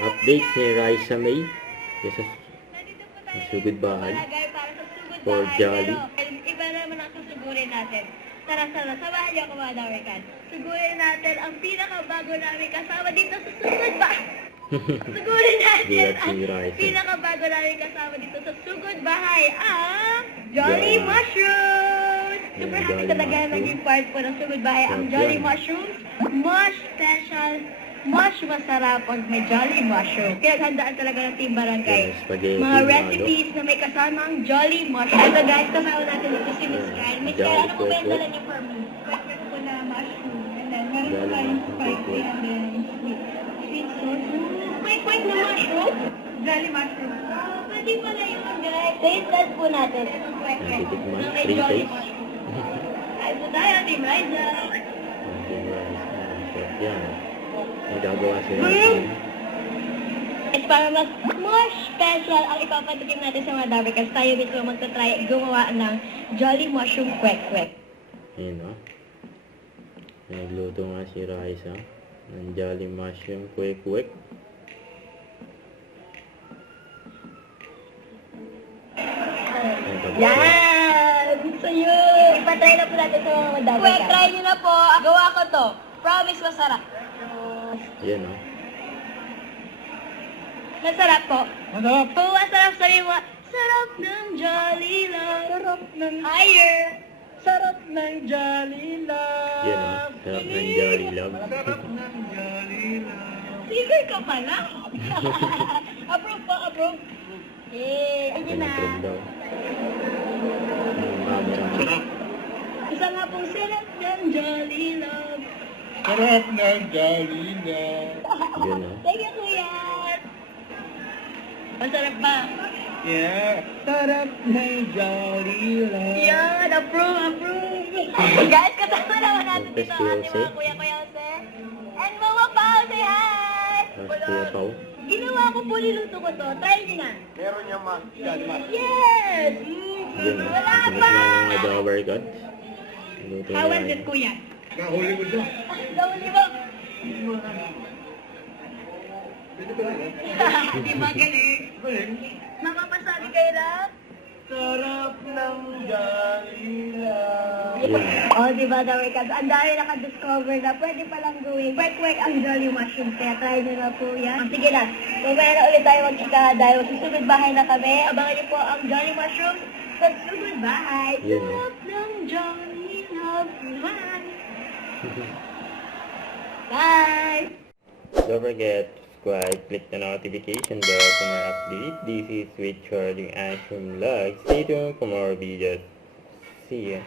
Update ni Raisa May. Yes, sugod bahay. For Jolly. Iba naman ang susugurin natin. Tara, samahan niyo ako mga dawikan. Sugurin natin ang pinakabago namin kasama dito sa sugod ba? Sugurin natin ang pinakabago namin kasama dito sa sugod bahay, ang Jolly Mushrooms! Super happy talaga naging part po ng sugod bahay ang Jolly Mushrooms. Much special, much masarap pag may Jolly Mushroom. Kaya handaan talaga ng Team Barangay. Mga recipes na may kasamang Jolly Mushroom. Ito guys, kasama natin dito si Miss Kyle. Miss Kyle, ano po ba yung dala niyo for me? Pwede po na mushroom. And then, meron po tayong spicy and then sweet sauce. Quick na mushroom? Jolly Mushroom. Pwede pala yun guys. Taste test po natin. Itong quick. Na may Jolly Mushroom. Ay po tayo, Team Riza. Yan. Nagagawa sila natin. At para mas more special ang ipapatikim natin sa mga dabarkas, tayo dito magta-try gumawa ng Jolly Mushroom Kwek-Kwek. Ayun o. Nagluto nga si Raisa ng Jolly Mushroom Kwek-Kwek. Yan! Sa'yo! Ipatry na po natin sa mga dabarkas. Kwek, try nyo na po. Gawa ko to. Promise masarap. Yan o. Masarap po. Masarap. Oo, masarap sa iyo. Sarap ng Jolly Love. Sarap ng higher. Sarap ng Jolly Love. Yan o. Sarap ng Jolly Love. Sarap ng Jolly Love. Sigur ka pala. Approve po, approve. Eh, ayun na. Approve daw. Sarap. Isa nga pong sarap ng Jolly Love. Sarap ng Jolly Love. Yan o. Thank you, kuya. Masarap ba? Yeah. Sarap ng Jolly Love. Yan, approve. Guys, kasama naman natin dito ang ating mga kuya Jose. And Mama Pao, say hi! Tapos Kuya Pao. Ginawa ko po, niluto ko to. Try nyo na. Meron niya Jolly Love. Yes! Yan o. Wala Ito pa! na ng dabarkas. Luto How was na it, kuya? Kahuli mo daw. Dawli mo. Pwede ba rin? Di magaling. Galing. Mapapasabi kayo na? Sarap ng Jolly Love. Yan. Oh, di ba, Dawikas? Ang dami nakadiscover na pwede palang gawin. Kwek-kwek ang Jolly Mushroom. Kaya try nyo na po yan. Sige na. Mamaya na ulit tayo magkita dahil magsusugod bahay na kami. Abangan niyo po ang Jolly Mushroom sa sugod bahay. Yan. Sarap ng Jolly Love. Bye! Don't forget to subscribe, click the notification bell for more updates. This is Sweet Charging Ashram Vlog. Stay tuned for more videos. See ya.